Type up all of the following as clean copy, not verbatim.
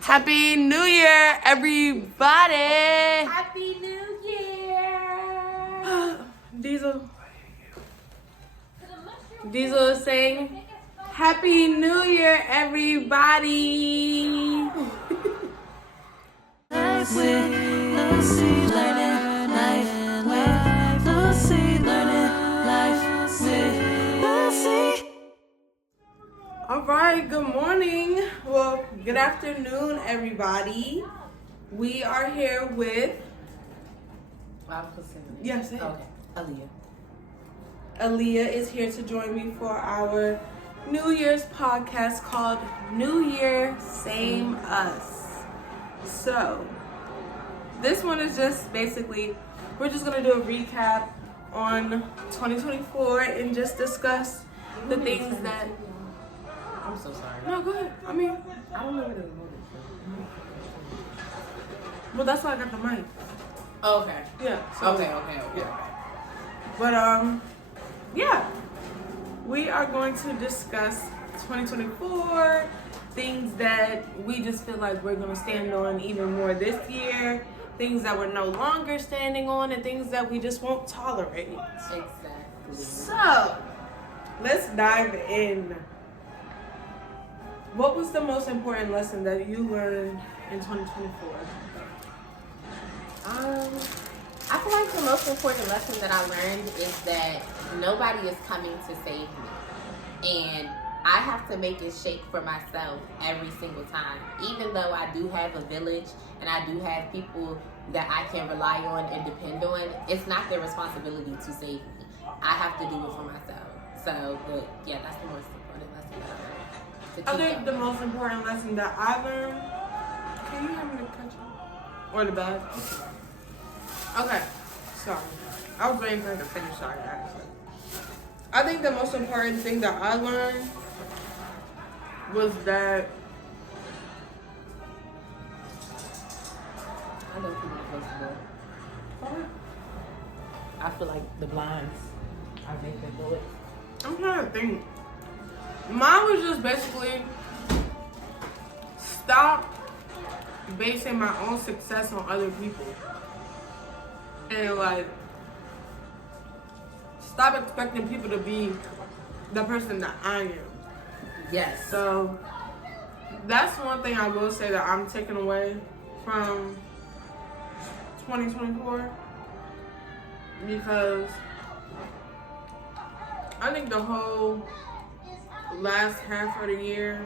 Happy New Year, everybody! Happy New Year! Diesel is saying, Happy New Year, everybody! All right, good morning. Well, good afternoon, everybody. We are here with... Yes, Okay, Aaliyah. Aaliyah is here to join me for our New Year's podcast called New Year, Same Us. So, this one is just basically, we're just going to do a recap on 2024 and just discuss the things that... I'm so sorry. No, go ahead. I don't know where the remote is. Well, that's why I got the mic. Oh, okay. Yeah. So, Okay. But, yeah. We are going to discuss 2024, things that we just feel like we're going to stand on even more this year, things that we're no longer standing on, and things that we just won't tolerate. Exactly. So, let's dive in. What was the most important lesson that you learned in 2024? I feel like the most important lesson that I learned is that nobody is coming to save me. And I have to make it shake for myself every single time. Even though I do have a village and I do have people that I can rely on and depend on, it's not their responsibility to save me. I have to do it for myself. So, yeah, that's the most important lesson that I learned. I think the most important lesson that I learned... Can you have me to cut you? Or the bag? Okay. Sorry. I was waiting for her to finish. Sorry, actually. I think the most important thing that I learned was that... I know people are supposed to do. I feel like the blinds are making them do it. I'm trying to think. Mine was just basically stop basing my own success on other people. And like, stop expecting people to be the person that I am. Yes. So, that's one thing I will say that I'm taking away from 2024. Because I think the whole last half of the year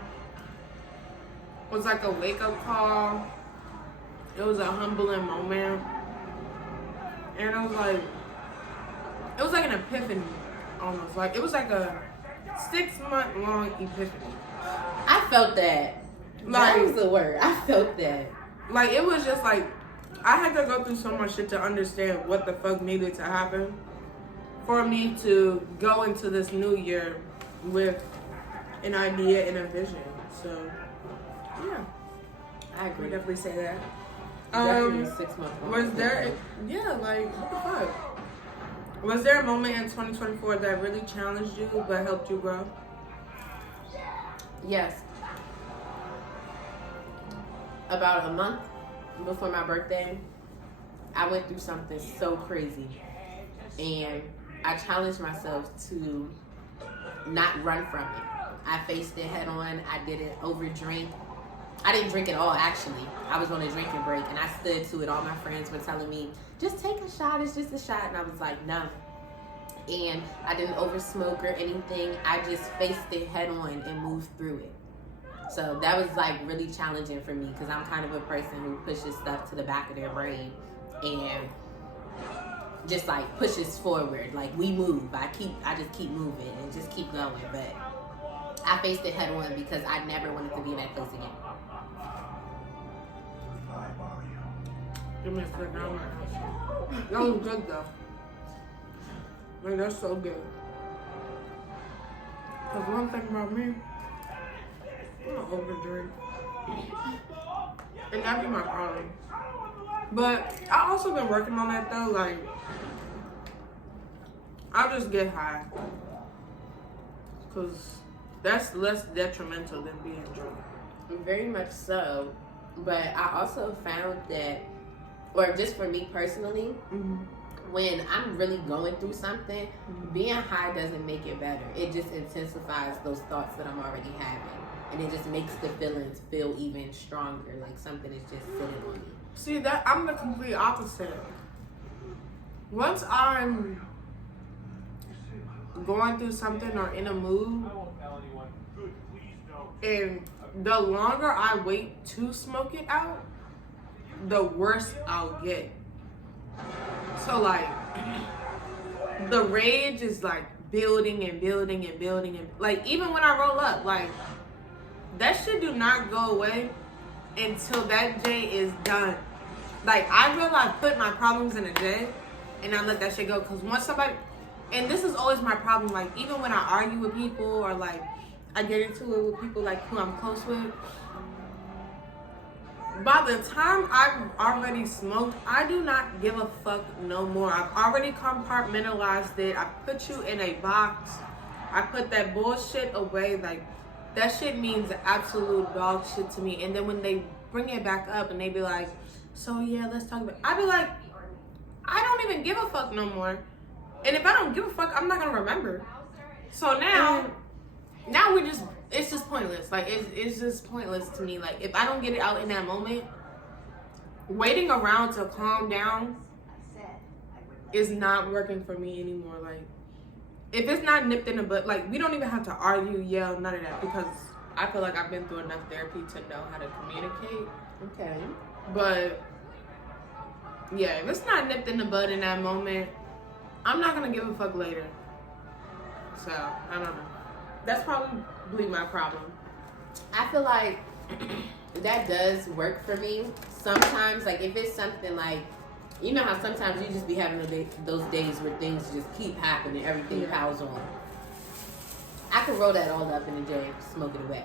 was like a wake-up call. It was a humbling moment. And it was like an epiphany, almost. Like, it was like a 6-month long epiphany. I felt that. Like, that was the word. I felt that. Like, it was just like, I had to go through so much shit to understand what the fuck needed to happen for me to go into this new year with an idea and a vision. So, yeah. I agree. I would definitely say that. Definitely 6 months. Was there, like, what the fuck? Was there a moment in 2024 that really challenged you but helped you grow? Yes. About a month before my birthday, I went through something so crazy. And I challenged myself to not run from it. I faced it head on. I didn't overdrink. I didn't drink at all, actually. I was on a drinking break, and I stood to it. All my friends were telling me, just take a shot. It's just a shot. And I was like, no. And I didn't oversmoke or anything. I just faced it head on and moved through it. So that was, like, really challenging for me because I'm kind of a person who pushes stuff to the back of their brain and just, like, pushes forward. Like, we move. I just keep moving and just keep going. But I faced it head on because I never wanted to be in that place again. Give me a second. That was good though. Like, that's so good. Cause one thing about me, I'm not overdrink. And that be my problem. But I also been working on that though. Like, I'll just get high. Cause that's less detrimental than being drunk. Very much so. But I also found that, or just for me personally, when I'm really going through something, being high doesn't make it better. It just intensifies those thoughts that I'm already having. And it just makes the feelings feel even stronger, like something is just sitting on me. See, that I'm the complete opposite. Once I'm going through something or in a mood, and the longer I wait to smoke it out, the worse I'll get. So like, the rage is like building and building and building, and like even when I roll up, like that shit do not go away until that J is done. Like, I realize put my problems in a J and I let that shit go. Because once somebody, and this is always my problem, like, even when I argue with people or, like, I get into it with people, like, who I'm close with, by the time I've already smoked, I do not give a fuck no more. I've already compartmentalized it. I put you in a box. I put that bullshit away. Like, that shit means absolute dog shit to me. And then when they bring it back up and they be like, so yeah, let's talk about it. I be like, I don't even give a fuck no more. And if I don't give a fuck, I'm not gonna remember. So now it's just pointless. Like, it's just pointless to me. Like, if I don't get it out in that moment, waiting around to calm down is not working for me anymore. Like, if it's not nipped in the butt, like, we don't even have to argue, yell, none of that, because I feel like I've been through enough therapy to know how to communicate. Okay. But, yeah, if it's not nipped in the bud in that moment, I'm not going to give a fuck later. So, I don't know. That's probably my problem. I feel like that does work for me. Sometimes, like, if it's something like, you know how sometimes you just be having those days where things just keep happening, everything piles on. I can roll that all up in a J, smoke it away.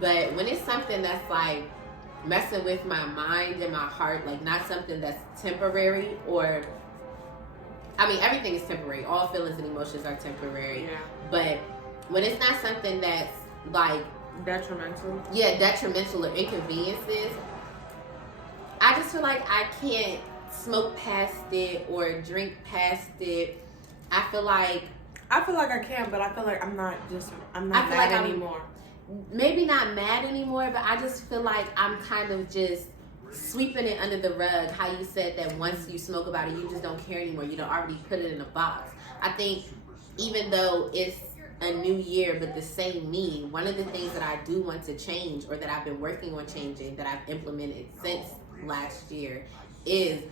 But when it's something that's like messing with my mind and my heart, like not something that's temporary, or, I mean, everything is temporary. All feelings and emotions are temporary. Yeah. But when it's not something that's like detrimental. Yeah, detrimental or inconveniences, I just feel like I can't smoke past it or drink past it. I feel like I can, but I feel like I'm not mad anymore. Maybe not mad anymore, but I just feel like I'm kind of just sweeping it under the rug. How you said that once you smoke about it, you just don't care anymore. You don't already put it in a box. I think even though it's a new year, but the same me, one of the things that I do want to change, or that I've been working on changing, that I've implemented since last year, is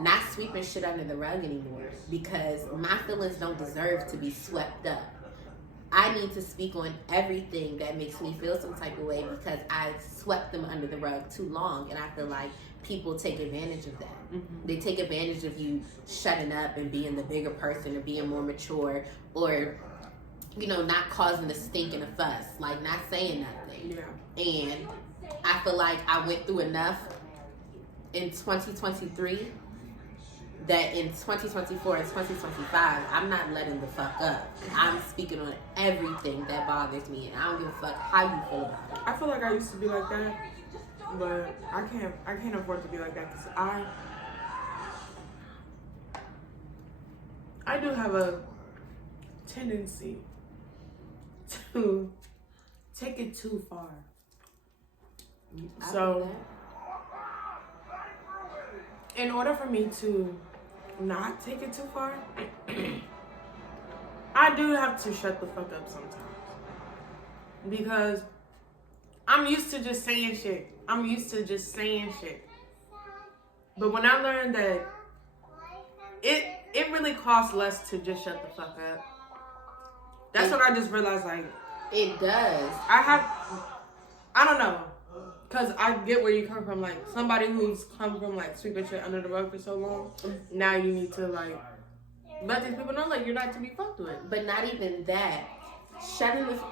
not sweeping shit under the rug anymore, because my feelings don't deserve to be swept up. I need to speak on everything that makes me feel some type of way, because I swept them under the rug too long, and I feel like people take advantage of that. Mm-hmm. They take advantage of you shutting up and being the bigger person, or being more mature, or, you know, not causing a stink and a fuss, like not saying nothing. Yeah. And I feel like I went through enough in 2023 that in 2024 and 2025, I'm not letting the fuck up. I'm speaking on everything that bothers me, and I don't give a fuck how you feel about it. I feel like I used to be like that, but I can't afford to be like that, because I do have a tendency to take it too far. So, in order for me to not take it too far, I do have to shut the fuck up sometimes. Because I'm used to just saying shit. But when I learned that it really costs less to just shut the fuck up, that's what I just realized, like, it does. I don't know. Because I get where you come from. Like, somebody who's come from, like, sweeping shit under the rug for so long, now you need to, like, let these people know, like, you're not to be fucked with. But not even that.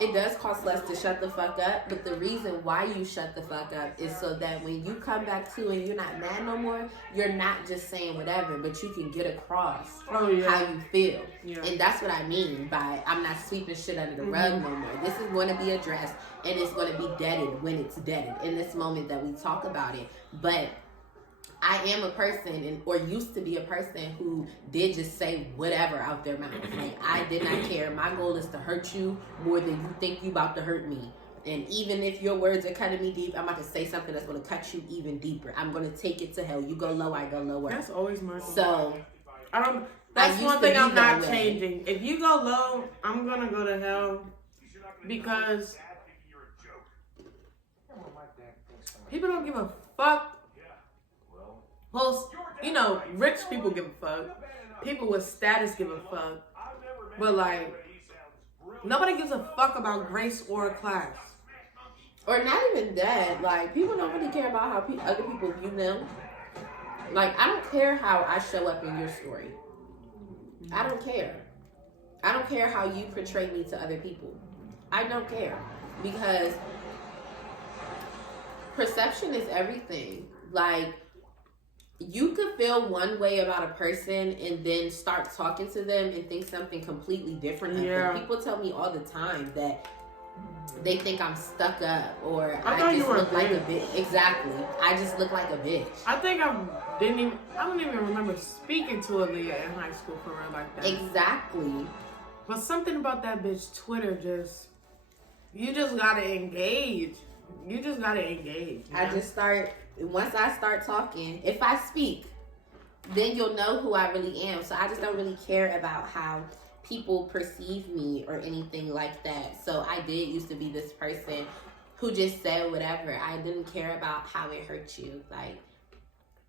It does cost less to shut the fuck up, but the reason why you shut the fuck up is so that when you come back to and you're not mad no more, you're not just saying whatever, but you can get across how you feel. Yeah. And that's what I mean by I'm not sweeping shit under the rug no more. This is going to be addressed, and it's going to be deaded when it's deaded in this moment that we talk about it. But I am a person, or used to be a person, who did just say whatever out their mouth. Like, I did not care. My goal is to hurt you more than you think you about to hurt me. And even if your words are cutting me deep, I'm about to say something that's going to cut you even deeper. I'm going to take it to hell. You go low, I go lower. That's always my goal. So, that's one thing I'm not changing. If you go low, I'm going to go to hell. Because people don't give a fuck. Well, you know, rich people give a fuck. People with status give a fuck. But, like, nobody gives a fuck about race or class. Or not even that. Like, people don't really care about how other people view them. Like, I don't care how I show up in your story. I don't care. I don't care how you portray me to other people. I don't care. Because perception is everything. Like, you could feel one way about a person and then start talking to them and think something completely different. Yeah. People tell me all the time that they think I'm stuck up, or I just look like a bitch. Exactly. I just look like a bitch. I think I don't even remember speaking to Aaliyah in high school for real like that. Exactly. But something about that bitch Twitter you just gotta engage. You just gotta engage. Once I start talking, if I speak, then you'll know who I really am. So I just don't really care about how people perceive me or anything like that. So I did used to be this person who just said whatever. I didn't care about how it hurt you. Like,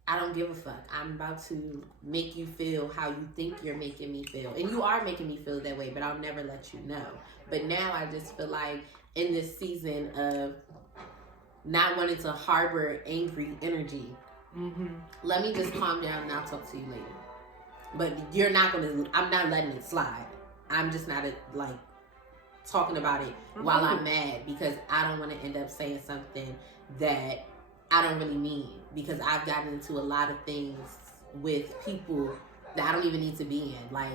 I don't give a fuck. I'm about to make you feel how you think you're making me feel. And you are making me feel that way, but I'll never let you know. But now I just feel like in this season of not wanting to harbor angry energy. Let me just calm down and I'll talk to you later. But I'm not letting it slide. I'm just not talking about it while I'm mad, because I don't want to end up saying something that I don't really mean, because I've gotten into a lot of things with people that I don't even need to be in. Like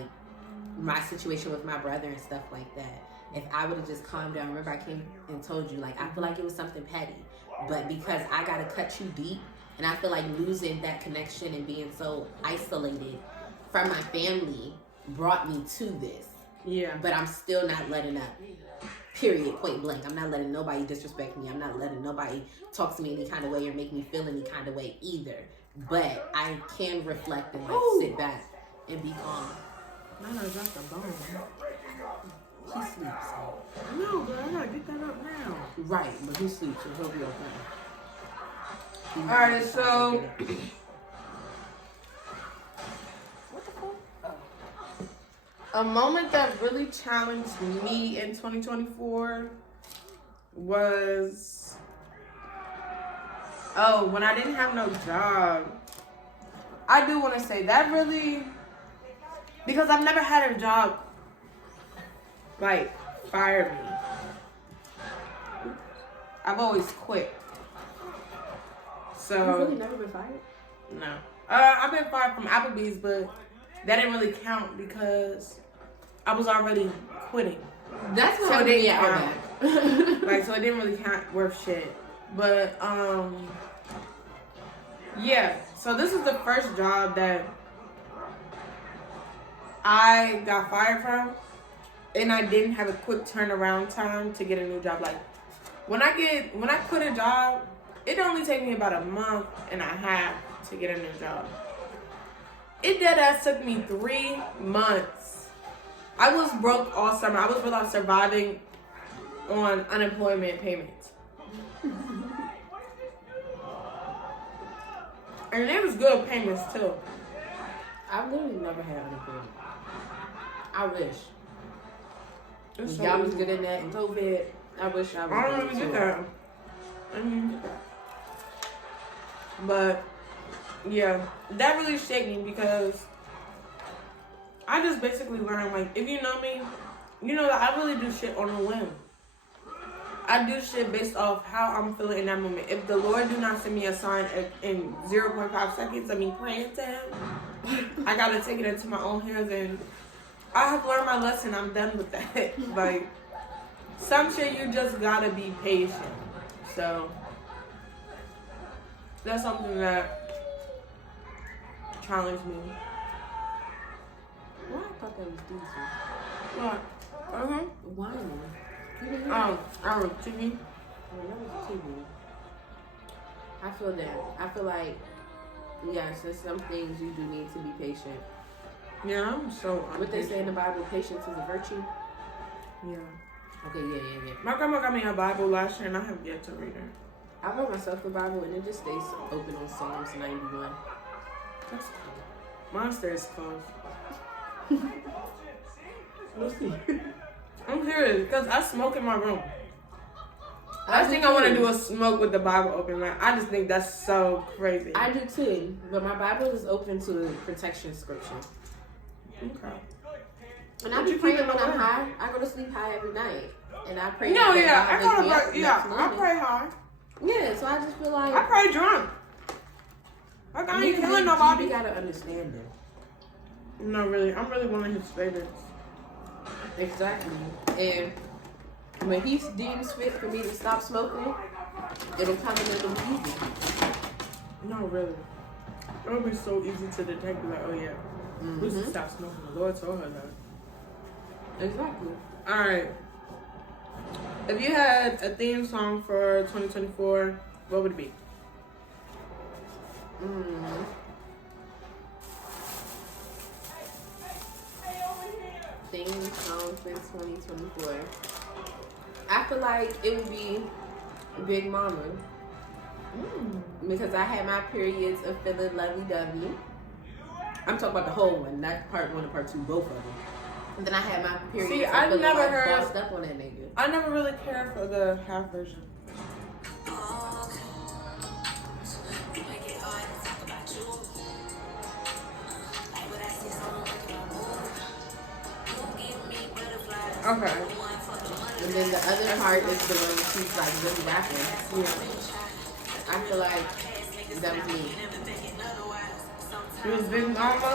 my situation with my brother and stuff like that. If I would have just calmed down, remember I came and told you, like, I feel like it was something petty. But because I got to cut you deep, and I feel like losing that connection and being so isolated from my family brought me to this. Yeah. But I'm still not letting up. Period. Point blank. I'm not letting nobody disrespect me. I'm not letting nobody talk to me any kind of way or make me feel any kind of way either. But I can reflect and sit back and be calm. No, that's the bone. He sleeps. No, but I gotta get that up now. Right, but he sleeps, so he'll be okay. Alright, so what the fuck? A moment that really challenged me in 2024 was when I didn't have no job. I do want to say that really, because I've never had a job like fire me. I've always quit. So you've really never been fired? No. I've been fired from Applebee's, but that didn't really count because I was already quitting. That's what it didn't count. So it didn't really count worth shit. But yeah. So this is the first job that I got fired from. And I didn't have a quick turnaround time to get a new job. Like when I quit a job, it only take me about a month and a half to get a new job. It deadass took me 3 months. I was broke all summer. I was without surviving on unemployment payments. And it was good payments too. I've literally never had unemployment. I wish. So y'all was good in that in COVID. I wish I was. I don't really get that. But yeah, that really shook me because I just basically learned, like, if you know me, You know, I really do shit on a whim. I do shit based off how I'm feeling in that moment. If the Lord do not send me a sign in 0.5 seconds of me praying to Him, I gotta take it into my own hands, and I have learned my lesson. I'm done with that. Like, some shit you just gotta be patient. So that's something that challenged me. Why I thought that was diesel. What? Why? TV. Oh, that was TV. I feel that. I feel like, yes, there's some things you do need to be patient. Yeah, I'm so. What they say in the Bible, patience is a virtue. Yeah. Okay, yeah. My grandma got me a Bible last year, and I have yet to read it. I bought myself a Bible, and it just stays open on Psalms 91. That's cool. Mine stays closed. I'm serious, because I smoke in my room. Last thing I want to do is smoke with the Bible open, man. I just think that's so crazy. I do too, but my Bible is open to protection scripture. Okay. And I be praying when I'm high. I go to sleep high every night, and I pray. No, yeah, I pray high. Yeah, so I just feel like I pray drunk. Like I ain't killing nobody. You gotta understand it. No, really, I'm really one of His favorites. Exactly, and when He deems fit for me to stop smoking, it'll come and it'll be easy. No, really, it'll be so easy to detect. Like, oh yeah. We should stop smoking. The Lord told her that. Exactly. All right. If you had a theme song for 2024, what would it be? Theme song for 2024. I feel like it would be Big Mama. Because I had my periods of feeling lovey-dovey. I'm talking about the whole one, not part 1 and part 2, both of them. And then I had my periods. See, I never heard. Bossed up on that nigga. I never really cared for the half version. Okay. And then the other part is the one she's like really rapping. Yeah. I feel like that was me. She was Big Mama.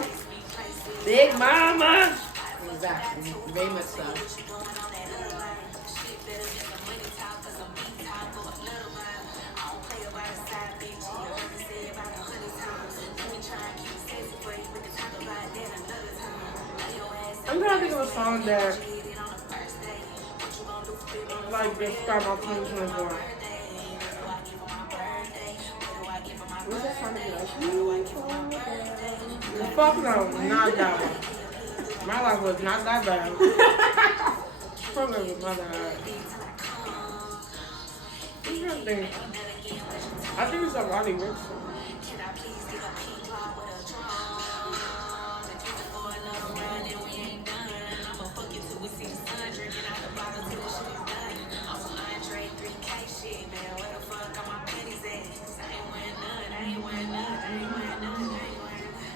Big Mama. Exactly. Very much so. I'm trying to think of a song that like describe my 2024. What's that song like? Fuck no, not that one. My life was not that bad. Probably was not that bad. I'm trying to think. I think it's a Roddy Ricch song.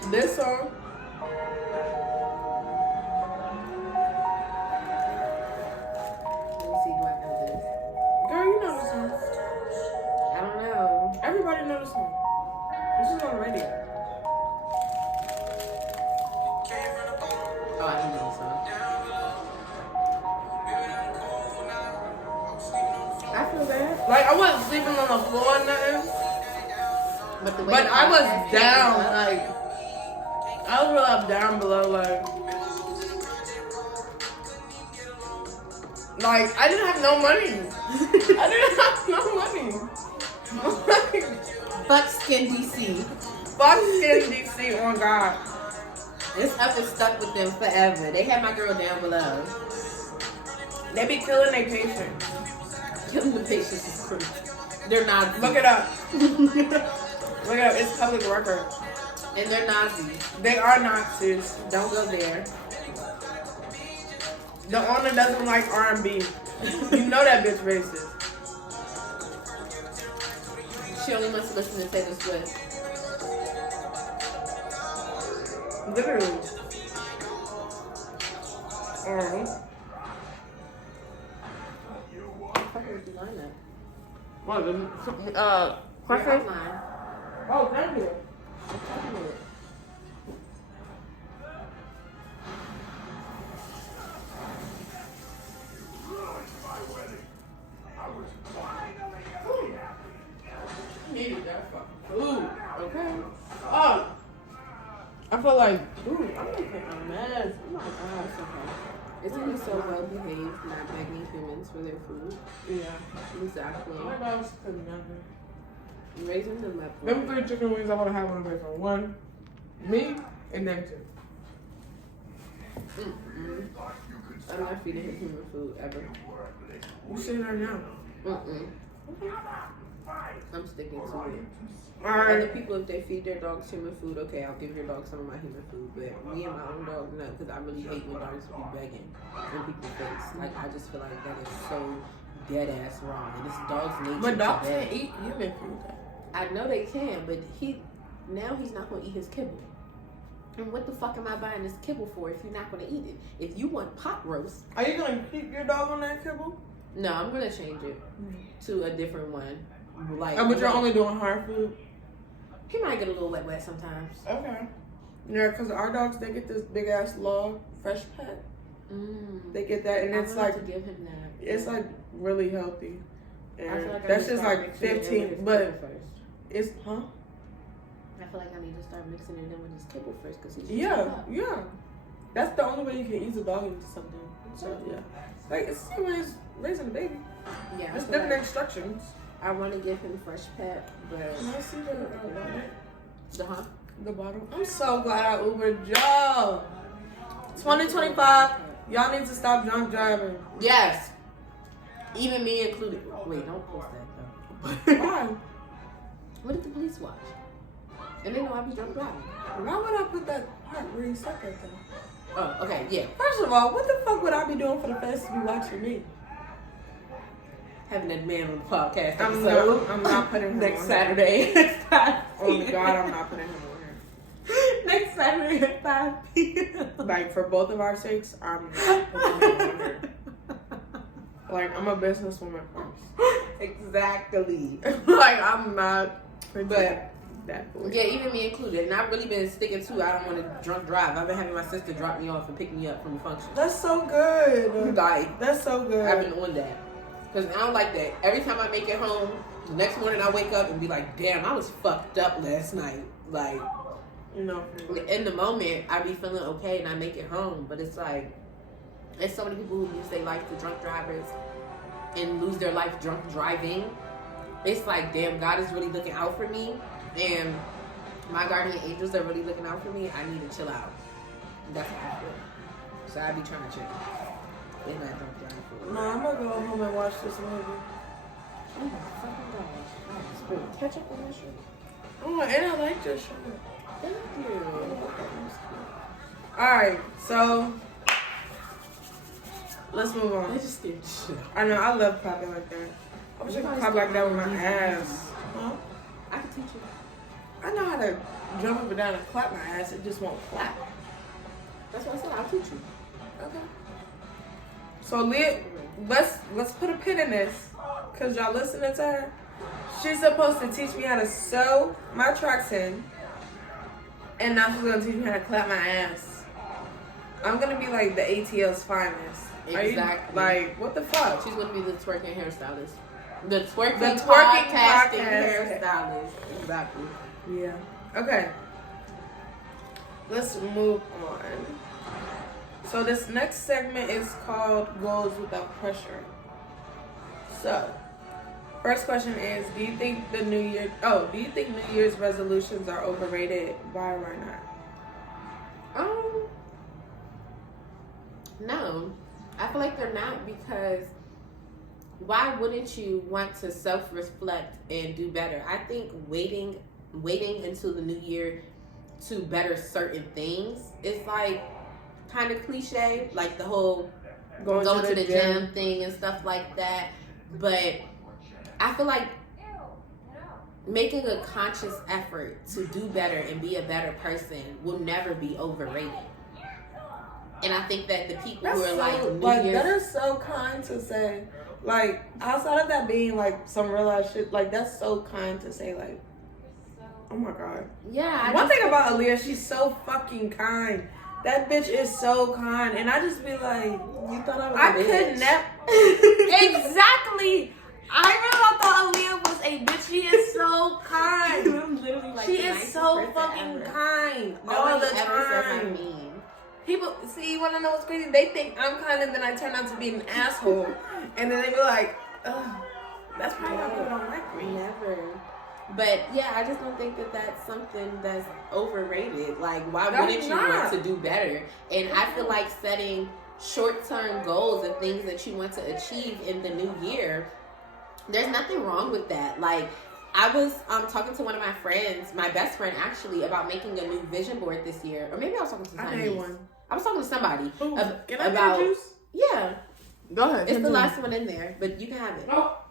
This song. Let me see who I know this. Girl, you know this song. I don't know. Everybody knows this song. This is on the radio. Oh, I do know this song. I feel bad. Like, I wasn't sleeping on the floor or nothing. But I was down, like, I was real up down below, like, I didn't have no money. I didn't have no money. Buckskin DC. Buckskin DC, on God. This up is stuck with them forever. They had my girl down below. They be killing their patients. Killing the patients is crazy. They're Nazis. Look it up. Look it up. It's public record. And they're Nazis. They are Nazis. Don't go there. The owner doesn't like R&B. You know that bitch racist. She only wants to listen to Taylor Swift. Literally. What? Question? Outline. Oh, thank you. Needed that fucking food. Okay. Oh. I feel like, ooh, I'm making a mess. Oh my god, okay. Isn't he so well behaved, not begging humans for their food? Yeah. Exactly. My dogs could never. Raising them up. Them 3 chicken wings I want to have on the way from 1, me, and them 2. Mm-mm. I'm not feeding him human food ever. You say that now? Mm-mm. I'm sticking to it. Alright. Other people, if they feed their dogs human food, okay, I'll give your dog some of my human food. But me and my own dog, no, because I really hate when dogs be begging in people's face. Like, I just feel like that is so dead ass wrong. And it's dog's nature. But dogs to beg. can't eat human food. I know they can, but now he's not gonna eat his kibble. And what the fuck am I buying this kibble for if you're not gonna eat it? If you want pot roast, Are you gonna keep your dog on that kibble? no, I'm gonna change it to a different one. Like, Oh, but you're only doing hard food? he might get a little wet sometimes. Okay. Yeah, because our dogs, they get this big ass log, fresh pet. They get that, and it's like, to give him that. it's like really healthy. And I feel like I that's need to just start like mixing it in with 15, his but kibble first. it's, huh? I feel like I need to start mixing it in with his kibble first because he's Yeah. That's the only way you can ease a dog into something. So, yeah. Like, it's the same way as raising a baby. Yeah, It's different instructions. I want to give him fresh pet, but Can I see the bottle? the bottle? I'm so glad I Ubered y'all. 2025, y'all need to stop drunk driving. Yes, even me included. Wait, don't post that though. Why? What did the police watch? And they know I be drunk driving. Why would I put that part where you said that though? Oh, okay, yeah. First of all, what the fuck would I be doing for the fans to be watching me? Having that man on the podcast I'm not putting him next on Saturday. Oh my god, I'm not putting him on here. Next Saturday at 5 p.m. Like, for both of our sakes, I'm not putting him on here. Like, I'm a businesswoman first. Exactly. Like, I'm not putting But that boy. yeah, even me included. And I've really been sticking to I don't want to drunk drive. I've been having my sister drop me off and pick me up from the function. That's so good. Like, That's so good. I've been on that. Because I don't like that. Every time I make it home, the next morning I wake up and be like, damn, I was fucked up last night. Like, No. in the moment, I be feeling okay and I make it home. But it's like, there's so many people who lose their life to drunk drivers and lose their life drunk driving. It's like, damn, God is really looking out for me. And my guardian angels are really looking out for me. I need to chill out. That's how I feel. So I be trying to chill. In that drunk drive. No, I'm gonna go home and watch this movie. Oh my fucking gosh. Catch up on that shit. Oh, and I like this shirt. Thank you. Alright, so let's move I on. just did shit. I know, I love clapping like that. I wish I could clap like that with my ass. Huh? I can teach you. I know how to jump up and down and clap my ass, it just won't clap. That's what I said. I'll teach you. Okay. So Leah, let's put a pin in this, cause y'all listening to her. She's supposed to teach me how to sew my tracks in, and now she's gonna teach me how to clap my ass. I'm gonna be like the ATL's finest. Exactly. Like, what the fuck? She's gonna be the twerking hairstylist. The twerking podcasting hairstylist. Exactly. Yeah. Okay. Let's move on. So this next segment is called Goals Without Pressure. So, first question is, do you think New Year's resolutions are overrated? Why or why not? No. I feel like they're not because why wouldn't you want to self-reflect and do better? I think waiting until the new year to better certain things is like kind of cliche, like the whole going to the gym thing and stuff like that. But I feel like making a conscious effort to do better and be a better person will never be overrated. And I think that the people who are like New Year's, that is so kind to say. Like, outside of that being, like, some real ass shit, like, that's so kind to say, like, oh my God. Yeah. One thing about Aaliyah, she's so fucking kind. That bitch is so kind. And I just be like, you thought I was I a bitch. could never. Exactly. I really thought Aaliyah was a bitch. She is so kind. I'm literally like, she is so fucking kind. All the time. People, see, you want to know what's crazy? They think I'm kind and then I turn out to be an asshole. And then they be like, ugh, that's probably why people don't like me. Never. But yeah, I just don't think that that's something that's overrated. Like, why wouldn't you want to do better? And I feel like setting short-term goals and things that you want to achieve in the new year, there's nothing wrong with that. Like, I was talking to one of my friends, my best friend actually, about making a new vision board this year. Or maybe I was talking to somebody. I was talking to somebody about juice? Yeah. Go ahead. It's the last one in there, but you can have it.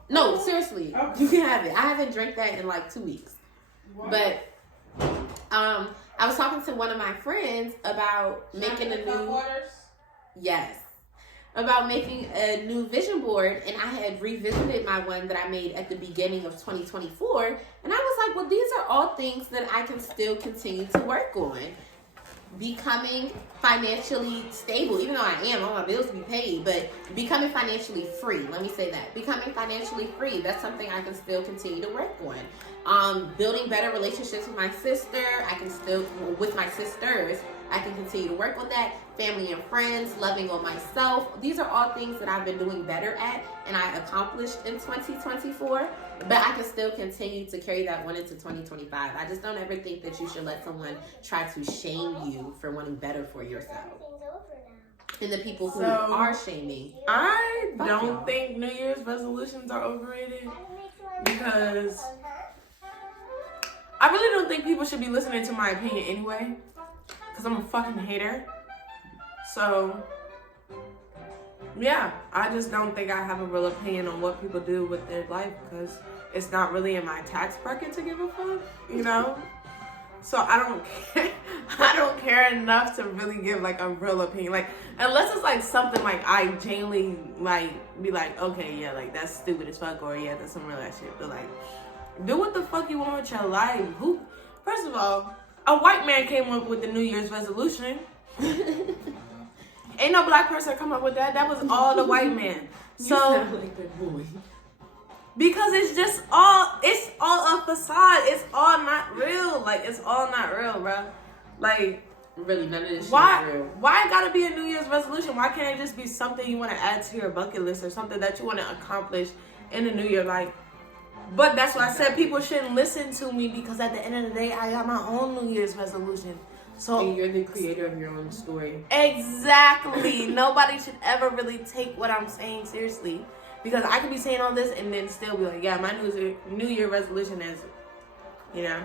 No, seriously, you can have it. I haven't drank that in like 2 weeks. What? But I was talking to one of my friends about making a new about making a new vision board, and I had revisited my one that I made at the beginning of 2024, and I was like, well, these are all things that I can still continue to work on. Becoming financially stable, even though I want my bills to be paid, but becoming financially free, let me say that. Becoming financially free, that's something I can still continue to work on. Building better relationships with my sister, with my sisters, I can continue to work on that. Family and friends, loving on myself. These are all things that I've been doing better at and I accomplished in 2024. But I can still continue to carry that one into 2025. I just don't ever think that you should let someone try to shame you for wanting better for yourself. And the people who are shaming. I don't think New Year's resolutions are overrated because I really don't think people should be listening to my opinion anyway. Because I'm a fucking hater. So, yeah, I just don't think I have a real opinion on what people do with their life because it's not really in my tax bracket to give a fuck, you know? So I don't care enough to really give like a real opinion. Like, unless it's like something like I genuinely like be like, okay, yeah, like that's stupid as fuck, or yeah, that's some real ass shit. But like, do what the fuck you want with your life. First of all, a white man came up with the New Year's resolution. Ain't no black person come up with that. That was all the white man. So, you sound like that boy. Because it's all a facade. It's all not real. Like, it's all not real, bro. Like, really, none of this shit is real. Why it gotta be a New Year's resolution? Why can't it just be something you want to add to your bucket list or something that you want to accomplish in the new year? Like, but that's why I said people shouldn't listen to me because at the end of the day, I got my own New Year's resolution. So and you're the creator of your own story. Exactly. Nobody should ever really take what I'm saying seriously. Because I could be saying all this and then still be like, yeah, my New Year resolution is, you know.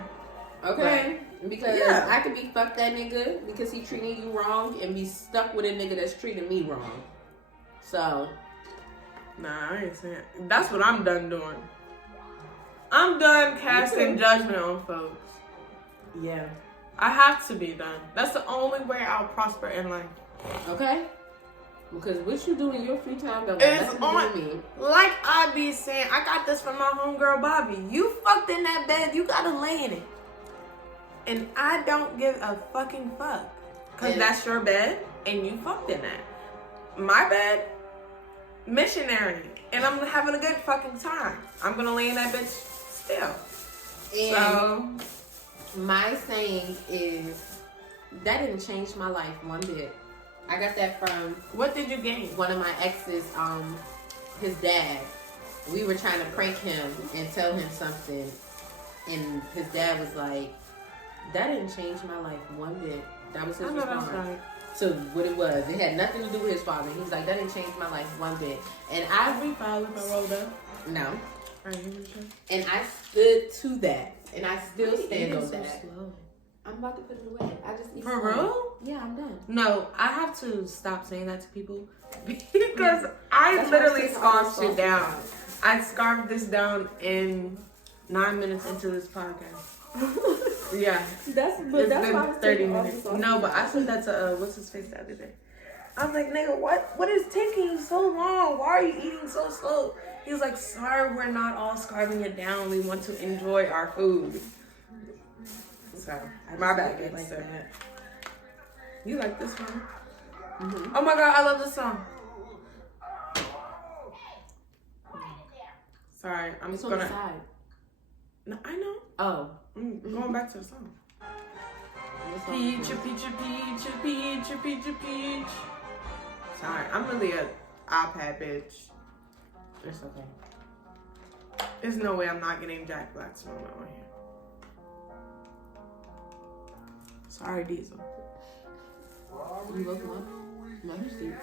Okay. Because I could be fuck that nigga because he treating you wrong and be stuck with a nigga that's treating me wrong. So. Nah, I ain't saying. That's what I'm done doing. I'm done casting judgment on folks. Yeah. I have to be done. That's the only way I'll prosper in life. Okay? Because what you do in your free time don't have nothing to do with me. Like I be saying, I got this from my homegirl Bobby. You fucked in that bed, you gotta lay in it. And I don't give a fucking fuck. Because that's your bed and you fucked in that. My bed, missionary. And I'm having a good fucking time. I'm gonna lay in that bitch still. And so my saying is that didn't change my life one bit. I got that from what did you gain? One of my exes, his dad. We were trying to prank him and tell him something, and his dad was like, "That didn't change my life one bit." That was his response. Right. So what it was, it had nothing to do with his father. He was like, "That didn't change my life one bit," and I refiled if I rolled up. No. And I stood to that, and I still stand on that. Slow. I'm about to put it away. I just eat for real? Yeah, I'm done. No, I have to stop saying that to people because I literally scarfed it down. I scarfed this down in 9 minutes into this podcast. Yeah, that's been 30 minutes. No, but I said that to what's his face the other day. I'm like, nigga, what is taking you so long? Why are you eating so slow? He was like, sorry, we're not all starving it down. We want to enjoy our food. So, my bad, good like that. You like this one? Mm-hmm. Oh my God, I love this song. Sorry, I'm just gonna. Side. No, I know. Oh. Going back to the song. Peach, peach, peach, peach, peach, peach. Sorry, I'm really a iPad bitch. It's okay. There's no way I'm not getting Jack Black's moment on here. Sorry, Diesel. You woke him up? Mother's Day.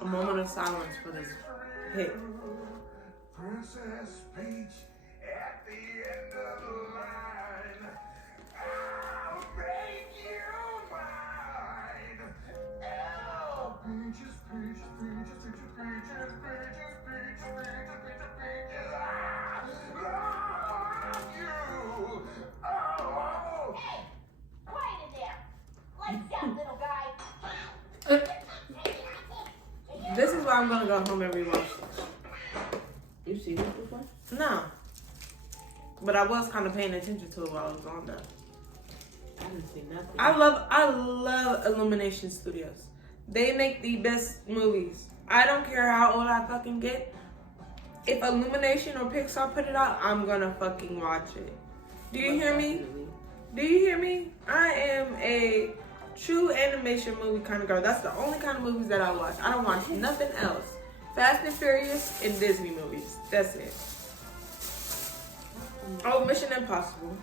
A moment of silence for this hit. Princess Peach at the end of the line. I'll make you mine. Oh, peaches, peaches, peaches, peaches, peaches, peaches, peaches, peaches, peaches, I love you. Oh. Hey, quiet in there. Lights out, little guy. This is why I'm gonna go home and rewatch this. You seen this before? No. But I was kind of paying attention to it while I was on that. I didn't see nothing. I love Illumination Studios. They make the best movies. I don't care how old I fucking get. If Illumination or Pixar put it out, I'm gonna fucking watch it. Do you hear me? Do you hear me? I am a true animation movie kind of girl. That's the only kind of movies that I watch. I don't watch nothing else. Fast and Furious and Disney movies. That's it. Oh, Mission Impossible.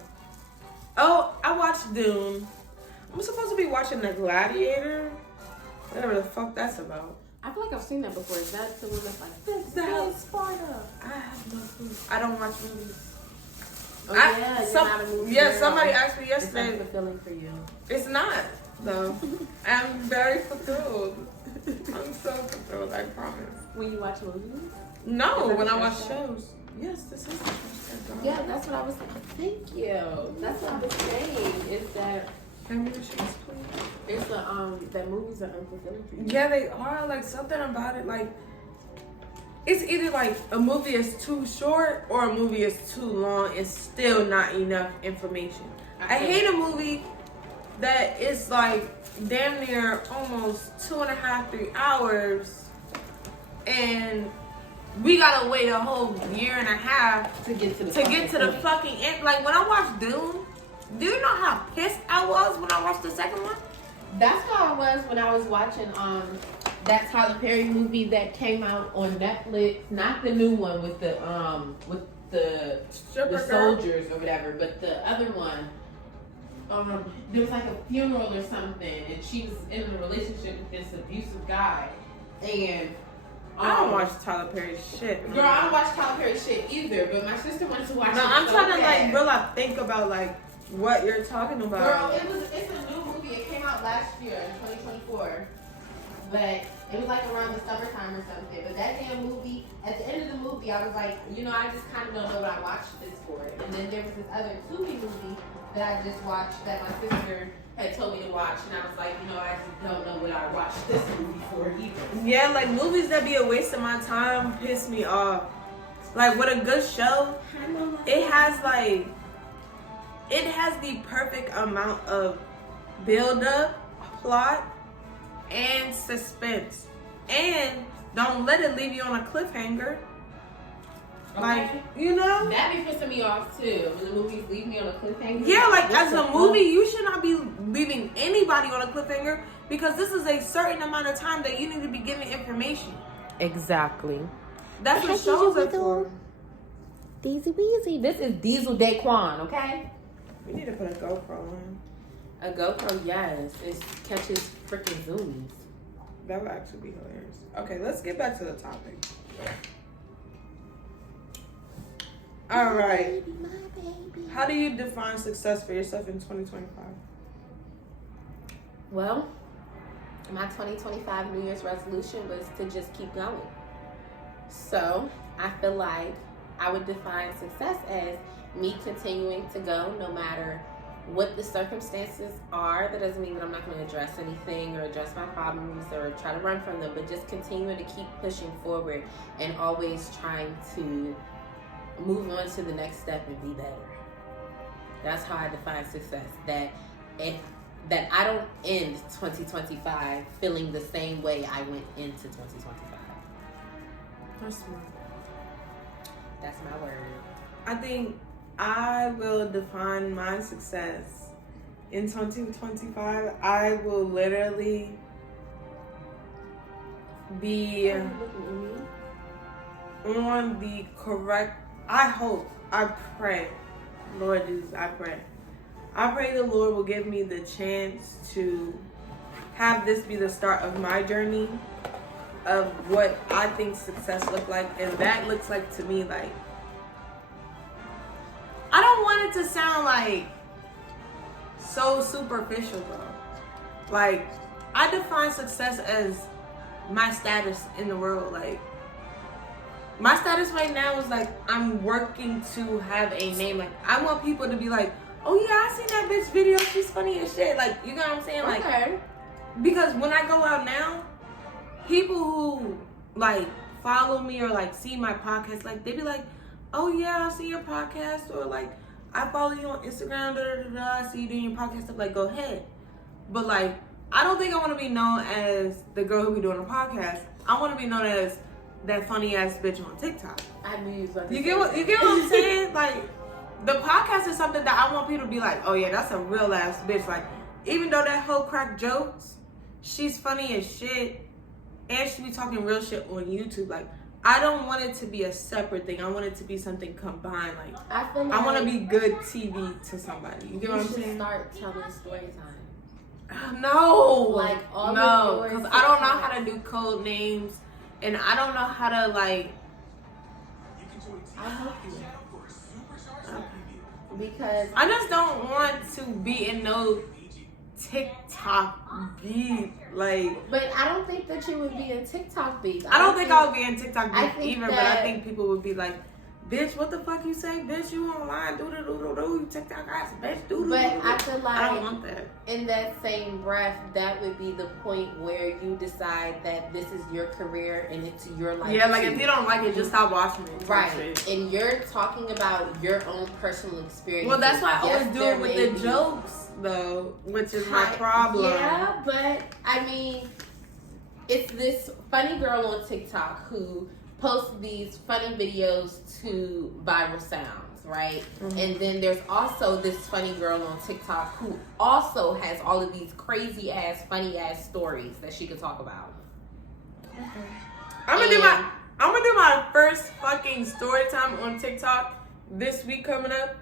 Oh, I watched Dune. I'm supposed to be watching The Gladiator. Whatever the fuck that's about. I feel like I've seen that before. Is that the one that's like, this hell? is Sparta? I have no clue. I don't watch movies. Oh, yeah, you're not a movie girl. Somebody asked me It's yesterday. not fulfilling for you. It's not, though. I'm very fulfilled. I'm so fulfilled, I promise. When you watch movies? No, when I watch shows. Yes, this is the first time. Yeah, that's what I was saying. Thank you. That's what I was saying. Is that Ammunitions, please. it's the that movies are unfulfilling for you. Yeah, they are. Like, something about it, like, it's either like a movie is too short or a movie is too long and still not enough information. I hate a movie that is like damn near almost 2.5, 3 hours and we gotta wait a whole year and a half to get to the fucking end. Like, when I watched Dune, do you know how pissed I was when I watched the second one? That's how I was when I was watching that Tyler Perry movie that came out on Netflix. Not the new one with the soldiers or whatever, but the other one. There was like a funeral or something, and she was in a relationship with this abusive guy, and I don't watch Tyler Perry shit. Girl, I don't watch Tyler Perry shit either, but my sister wanted to watch it. No, I'm so trying to bad. like really think about like what you're talking about. Girl, it's a new movie. It came out last year in 2024, but it was like around the summertime or something. But that damn movie, at the end of the movie, I was like, I just kind of don't know what I watched this for. And then there was this other Tubi movie that I just watched that my sister had told me to watch, and I was like, I just don't know what I watched this movie for either. Yeah, like movies that be a waste of my time piss me off. Like, with a good show, it has the perfect amount of build-up, plot, and suspense. And don't let it leave you on a cliffhanger. Like, That be pissing me off too. When the movies leave me on a cliffhanger. Yeah, like as a movie, you should not be leaving anybody on a cliffhanger because this is a certain amount of time that you need to be giving information. Exactly. That's what shows are for. Deezy Weezy. This is Diesel Daquan, okay? We need to put a GoPro on. A GoPro, yes. It catches freaking zoomies. That would actually be hilarious. Okay, let's get back to the topic. All right. How do you define success for yourself in 2025? Well, my 2025 New Year's resolution was to just keep going. So, I feel like I would define success as me continuing to go no matter what the circumstances are. That doesn't mean that I'm not going to address anything or address my problems or try to run from them, but just continue to keep pushing forward and always trying to move on to the next step and be better. That's how I define success. That I don't end 2025 feeling the same way I went into 2025. That's smart. That's my word. I think I will define my success in 2025. I will literally be on the correct, I hope, I pray, Lord Jesus, I pray the Lord will give me the chance to have this be the start of my journey of what I think success look like. And that looks like to me like, I don't want it to sound like so superficial though. Like, I define success as my status in the world. Like, my status right now is like, I'm working to have a name. Like, I want people to be like, oh yeah, I seen that bitch video. She's funny as shit. Like, you know what I'm saying? Like, Okay. because when I go out now, people who like follow me or like see my podcast, like they be like, oh yeah, I see your podcast, or like I follow you on Instagram, I see you doing your podcast stuff. Like, go ahead. But like, I don't think I want to be known as the girl who be doing a podcast. I want to be known as that funny ass bitch on TikTok. I knew you was about to You say get what that. I'm saying? Like, the podcast is something that I want people to be like, oh yeah, that's a real ass bitch. Like, even though that hoe crack jokes, she's funny as shit, and she be talking real shit on YouTube. Like, I don't want it to be a separate thing. I want it to be something combined. Like, I feel like I want to be good TV to somebody. You get what I'm should saying? start telling story time. No, Like, all no, of yours because I don't know are- how to do code names, and I don't know how to like. I'll help you. Because I just don't want to be in no TikTok beef. Like, but I don't think that you would be in TikTok beef. I don't think I would be in TikTok I beef think either, but I that- think people would be like, bitch, what the fuck you say? Bitch, you online, do you TikTok ass, bitch, do. But I feel I don't like want that. in that same breath, that would be the point where you decide that this is your career and it's your life. Yeah, like too. if you don't like it, just stop watching it. Right, Shit. and you're talking about your own personal experience. Well, that's why I always do there it with may the be- jokes, though, which is my problem. Yeah, but I mean, it's this funny girl on TikTok who posts these funny videos to viral sounds, right? Mm-hmm. And then there's also this funny girl on TikTok who also has all of these crazy ass, funny ass stories that she could talk about. I'm gonna do my first fucking story time on TikTok this week coming up.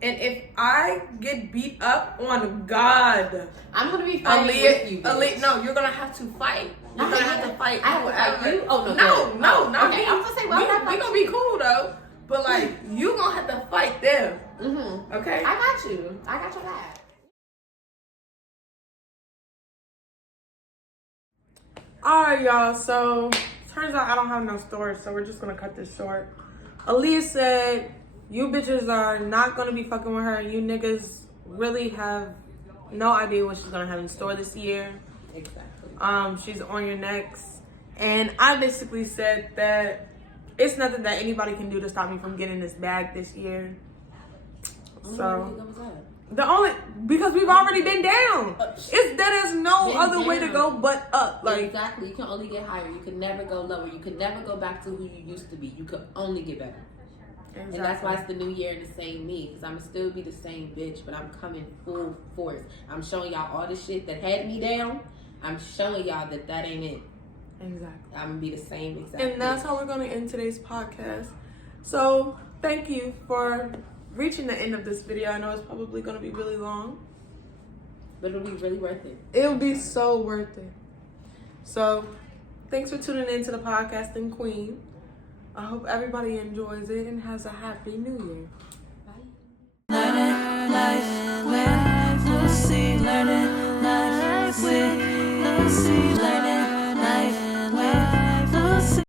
And if I get beat up, on God, I'm gonna be fighting with you. Aaliyah, no, you're gonna have to fight. You're gonna have to fight. I have to fight you? Oh, no. no, not Okay, me. I was gonna say, why would I we fight gonna be cool though, but like you gonna have to fight them. Mm-hmm. Okay. I got you. I got your back. All right, y'all. So turns out I don't have no story, so we're just gonna cut this short. Aaliyah said, "You bitches are not gonna be fucking with her. You niggas really have no idea what she's gonna have in store this year. Exactly. She's on your necks." And I basically said that it's nothing that anybody can do to stop me from getting this bag this year. So because we've already been down. There is no Been other way to down. go but up. Like, exactly. You can only get higher. You can never go lower. You can never go back to who you used to be. You can only get better. exactly. And that's why it's the new year and the same me. Because I'm still be the same bitch, but I'm coming full force. I'm showing y'all all the shit that had me down. I'm showing y'all that ain't it. Exactly. I'm gonna be the same exact. And that's how we're going to end today's podcast. So thank you for reaching the end of this video. I know it's probably going to be really long. But it'll be really worth it. It'll be so worth it. So thanks for tuning in to the Podcasting Queen. I hope everybody enjoys it and has a happy new year. Bye. Learning life with Lucy, learning life with Lucy, learning